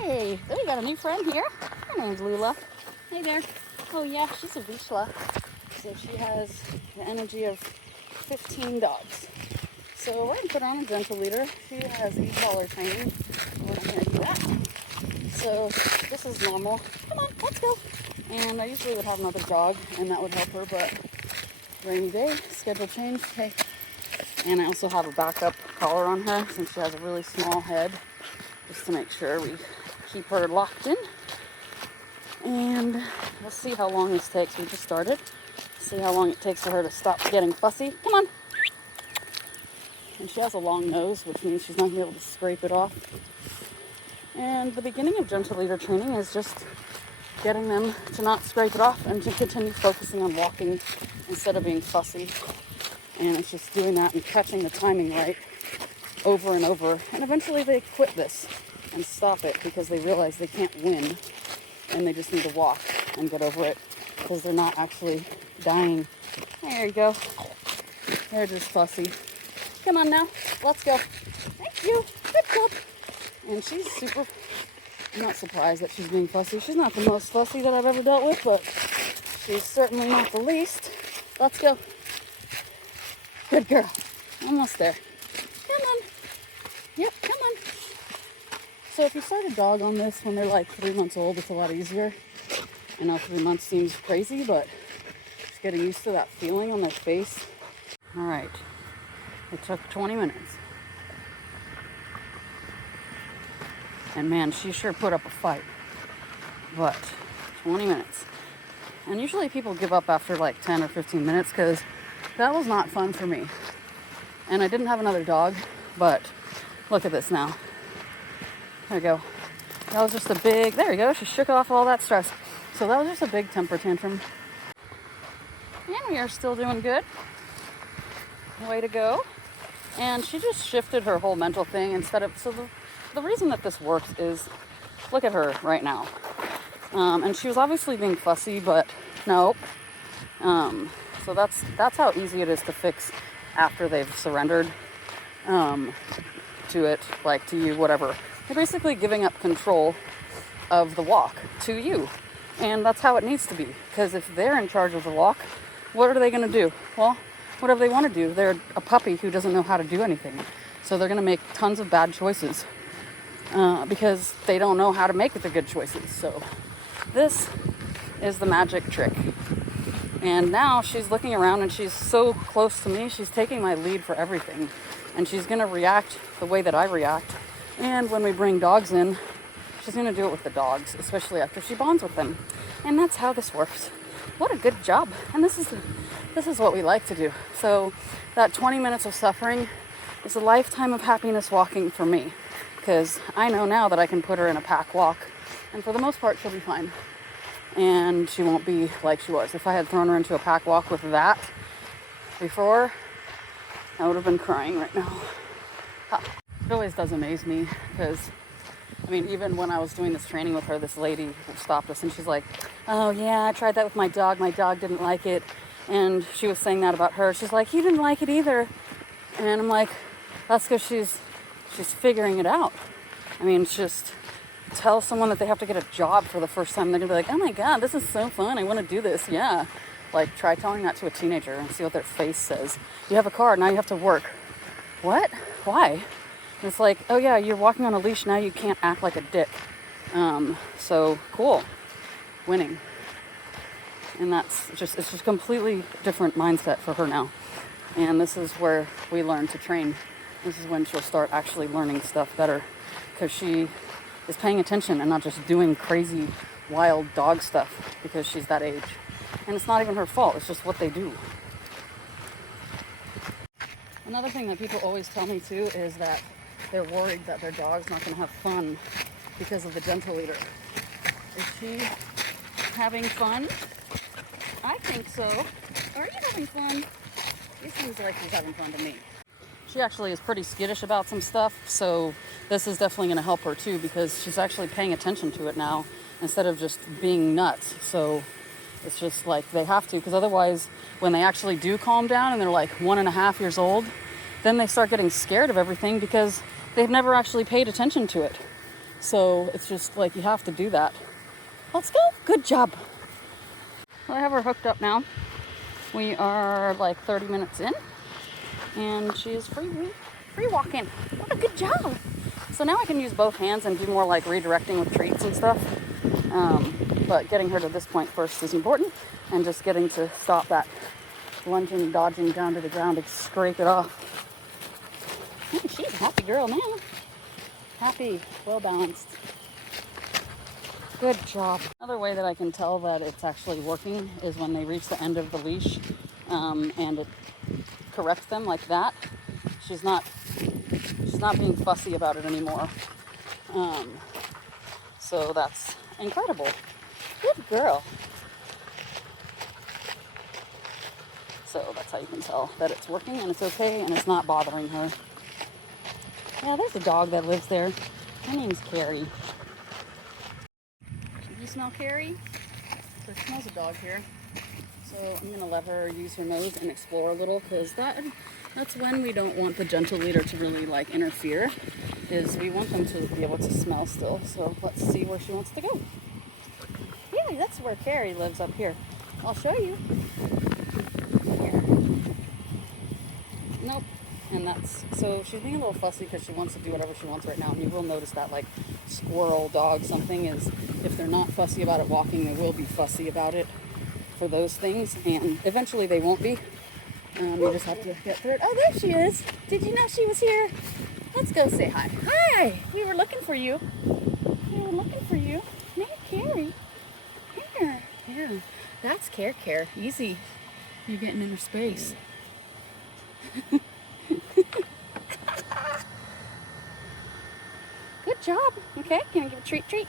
Hey, there you got a new friend here. Her name's Lula. Hey there. Oh yeah, she's a Vishla. So she has the energy of 15 dogs. So we're gonna put her on a gentle leader. She has e-collar training. We're not gonna do that. So this is normal. Come on, let's go. And I usually would have another dog and that would help her, but rainy day, schedule change. Okay. And I also have a backup collar on her since she has a really small head, just to make sure we keep her locked in. And we'll see how long this takes. We just started. See how long it takes for her to stop getting fussy. Come on. And she has a long nose, which means she's not going to be able to scrape it off. And the beginning of gentle leader training is just getting them to not scrape it off and to continue focusing on walking instead of being fussy. And it's just doing that and catching the timing right over and over. And eventually they quit this and stop it because they realize they can't win and they just need to walk and get over it because they're not actually dying. There you go. They're just fussy. Come on now, let's go. Thank you, good job. And she's super, I'm not surprised that she's being fussy. She's not the most fussy that I've ever dealt with, but she's certainly not the least. Let's go. Good girl, almost there. Come on. Yep, come on. So if you start a dog on this when they're like 3 months old, it's a lot easier. I know 3 months seems crazy, but just getting used to that feeling on their face. All right, it took 20 minutes. And man, she sure put up a fight. But 20 minutes. And usually people give up after like 10 or 15 minutes because that was not fun for me. And I didn't have another dog, but look at this now. There you go. That was just a big, there you go, she shook off all that stress. So that was just a big temper tantrum. And we are still doing good. Way to go. And she just shifted her whole mental thing instead of, so the reason that this works is, look at her right now. And she was obviously being fussy, but no. So that's how easy it is to fix after they've surrendered to it, like to you, whatever. You're basically giving up control of the walk to you. And that's how it needs to be. Because if they're in charge of the walk, what are they going to do? Well, whatever they want to do. They're a puppy who doesn't know how to do anything. So they're going to make tons of bad choices because they don't know how to make the good choices. So this is the magic trick. And now she's looking around and she's so close to me. She's taking my lead for everything. And she's going to react the way that I react. And when we bring dogs in, she's going to do it with the dogs, especially after she bonds with them. And that's how this works. What a good job. And this is what we like to do. So that 20 minutes of suffering is a lifetime of happiness walking for me. Because I know now that I can put her in a pack walk. And for the most part, she'll be fine. And she won't be like she was. If I had thrown her into a pack walk with that before, I would have been crying right now. It always does amaze me because, I mean, even when I was doing this training with her, this lady stopped us and she's like, oh yeah, I tried that with my dog. My dog didn't like it. And she was saying that about her. She's like, he didn't like it either. And I'm like, that's because she's figuring it out. I mean, it's just, tell someone that they have to get a job for the first time. They're gonna be like, oh my God, this is so fun. I want to do this. Yeah. Like, try telling that to a teenager and see what their face says. You have a car, now you have to work. What? Why? And it's like, oh yeah, you're walking on a leash, now you can't act like a dick. So cool. Winning. And it's just completely different mindset for her now. And this is where we learn to train. This is when she'll start actually learning stuff better. Because she is paying attention and not just doing crazy, wild dog stuff because she's that age. And it's not even her fault, it's just what they do. Another thing that people always tell me too is that they're worried that their dog's not going to have fun because of the gentle leader. Is she having fun? I think so. Are you having fun? It seems like she's having fun to me. She actually is pretty skittish about some stuff, so this is definitely going to help her too because she's actually paying attention to it now instead of just being nuts. So it's just like they have to, because otherwise when they actually do calm down and they're like 1.5 years old, then they start getting scared of everything because they've never actually paid attention to it. So it's just like you have to do that. Let's go. Good job. Well, I have her hooked up now. We are like 30 minutes in, and she is free walking. What a good job. So now I can use both hands and do more like redirecting with treats and stuff. But getting her to this point first is important, and just getting to stop that lunging, dodging down to the ground to scrape it off. Oh, she's a happy girl now. Happy, well balanced. Good job. Another way that I can tell that it's actually working is when they reach the end of the leash and it corrects them like that. She's not being fussy about it anymore. So that's incredible. Good girl. So that's how you can tell that it's working and it's okay and it's not bothering her. Yeah, there's a dog that lives there. Her name's Carrie. You smell Carrie? So she smells a dog here. So I'm going to let her use her nose and explore a little, because that's when we don't want the gentle leader to really like interfere, is we want them to be able to smell still. So let's see where she wants to go. Yeah, that's where Carrie lives, up here. I'll show you. Here. Nope. And so she's being a little fussy because she wants to do whatever she wants right now. And you will notice that like squirrel, dog, something is, if they're not fussy about it walking, they will be fussy about it for those things. And eventually they won't be. You just have to get through it. Oh, there she is. Did you know she was here? Let's go say hi. Hi. We were looking for you. Hey, Carrie. Here. That's Care. Easy. You're getting in her space. Good job. Okay, can I give a treat?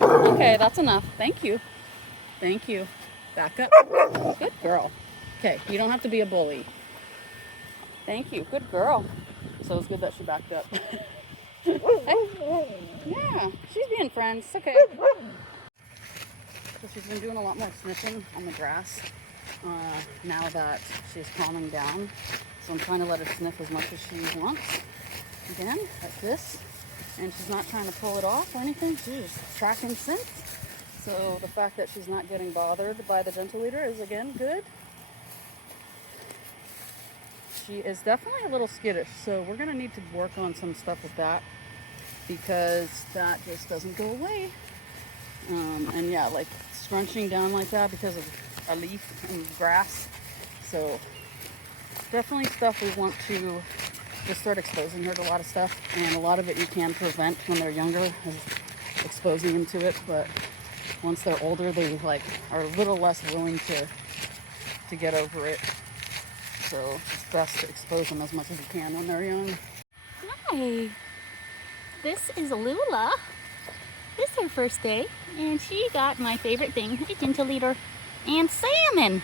Okay, that's enough. Thank you. Back up. Good girl. Okay, you don't have to be a bully. Thank you. Good girl. So it's good that she backed up. Hey. Yeah, she's being friends. It's okay. So she's been doing a lot more sniffing on the grass now that she's calming down. So I'm trying to let her sniff as much as she wants. Again, like this. And she's not trying to pull it off or anything. She's tracking scents. So the fact that she's not getting bothered by the gentle leader is, again, good. She is definitely a little skittish. So we're going to need to work on some stuff with that, because that just doesn't go away. And yeah, like scrunching down like that because of a leaf and grass. So definitely stuff we want to just start exposing her to a lot of stuff, and a lot of it you can prevent when they're younger, is exposing them to it. But once they're older, they like are a little less willing to get over it. So it's best to expose them as much as you can when they're young. Hi, this is Lula. This is her first day, and she got my favorite thing, a gentle leader, and salmon.